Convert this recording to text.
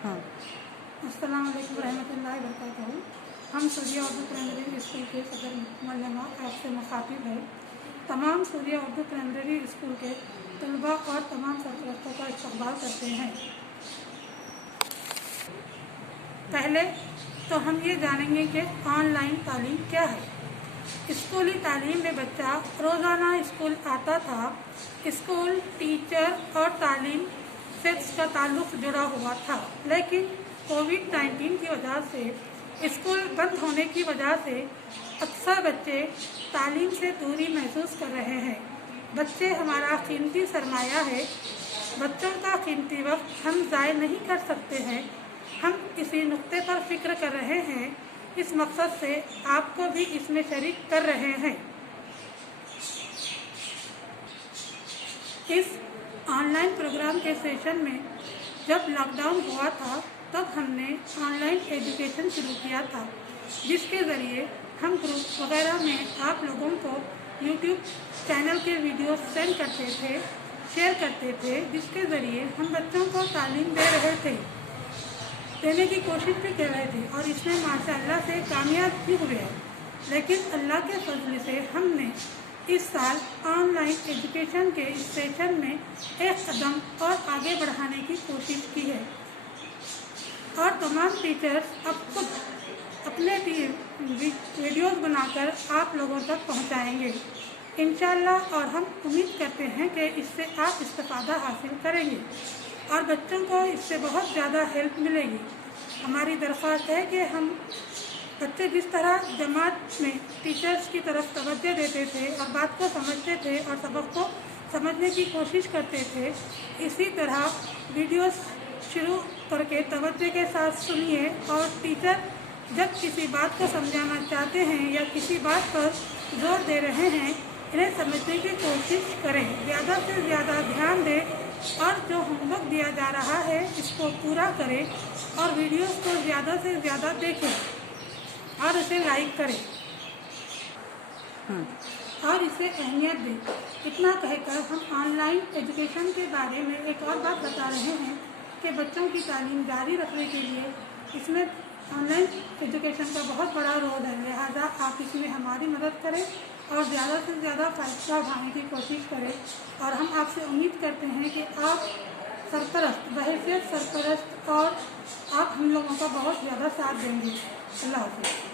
हाँ। अस्सलाम वालेकुम रहमतुल्लाहि व बरकातहू। हम सूर्या उर्दू प्राइमरी स्कूल के सदर मौलमा आपसे मुखातिब है। तमाम सूर्या उर्दू प्राइमरी स्कूल के तलबा और तमाम सरपरस्तों का इस्तकबाल करते हैं। पहले तो हम ये जानेंगे कि ऑनलाइन तालीम क्या है। स्कूली तालीम में बच्चा रोज़ाना स्कूल आता था। स्कूल, टीचर और तालीम से इसका ताल्लुक़ जुड़ा हुआ था, लेकिन कोविड-19 की वजह से स्कूल बंद होने की वजह से अक्सर बच्चे तालीम से दूरी महसूस कर रहे हैं। बच्चे हमारा कीमती सरमाया है। बच्चों का कीमती वक्त हम ज़ाय नहीं कर सकते हैं। हम इसी नुक्ते पर फिक्र कर रहे हैं। इस मकसद से आपको भी इसमें शरीक कर रहे हैं। इस ऑनलाइन प्रोग्राम के सेशन में जब लॉकडाउन हुआ था तब हमने ऑनलाइन एजुकेशन शुरू किया था, जिसके ज़रिए हम ग्रुप वगैरह में आप लोगों को यूट्यूब चैनल के वीडियो सेंड करते थे, शेयर करते थे, जिसके ज़रिए हम बच्चों को तालीम दे रहे थे, देने की कोशिश भी कर रहे थे और इसमें माशाअल्लाह से कामयाब भी हुए हैं। लेकिन अल्लाह के फजल से हमने इस साल ऑनलाइन एजुकेशन के इस सेशन में एक कदम और आगे बढ़ाने की कोशिश की है और तमाम टीचर्स अब खुद अपने वीडियोस बनाकर आप लोगों तक पहुंचाएंगे इंशाअल्लाह। और हम उम्मीद करते हैं कि इससे आप इस्तेफादा हासिल करेंगे और बच्चों को इससे बहुत ज़्यादा हेल्प मिलेगी। हमारी दरख्वास्त है कि हम बच्चे जिस तरह जमात में टीचर्स की तरफ तवज्जो देते थे और बात को समझते थे और सबक को समझने की कोशिश करते थे, इसी तरह वीडियोस शुरू करके तवज्जो के साथ सुनिए और टीचर जब किसी बात को समझाना चाहते हैं या किसी बात पर जोर दे रहे हैं, इन्हें समझने की कोशिश करें, ज़्यादा से ज़्यादा ध्यान दें और जो होमवर्क दिया जा रहा है इसको पूरा करें और वीडियोस को ज़्यादा से ज़्यादा देखें और इसे लाइक करें और इसे अहमियत दें। इतना कहकर हम ऑनलाइन एजुकेशन के बारे में एक और बात बता रहे हैं कि बच्चों की तालीम जारी रखने के लिए इसमें ऑनलाइन एजुकेशन का बहुत बड़ा रोल है। लिहाजा आप इसमें हमारी मदद करें और ज़्यादा से ज़्यादा फ़ायदा उठाने की कोशिश करें और हम आपसे उम्मीद करते हैं कि आप सरपरस्त, बहैसियत सरपरस्त और आप हम लोगों का बहुत ज़्यादा साथ देंगे। अल्लाह हाफ़िज़।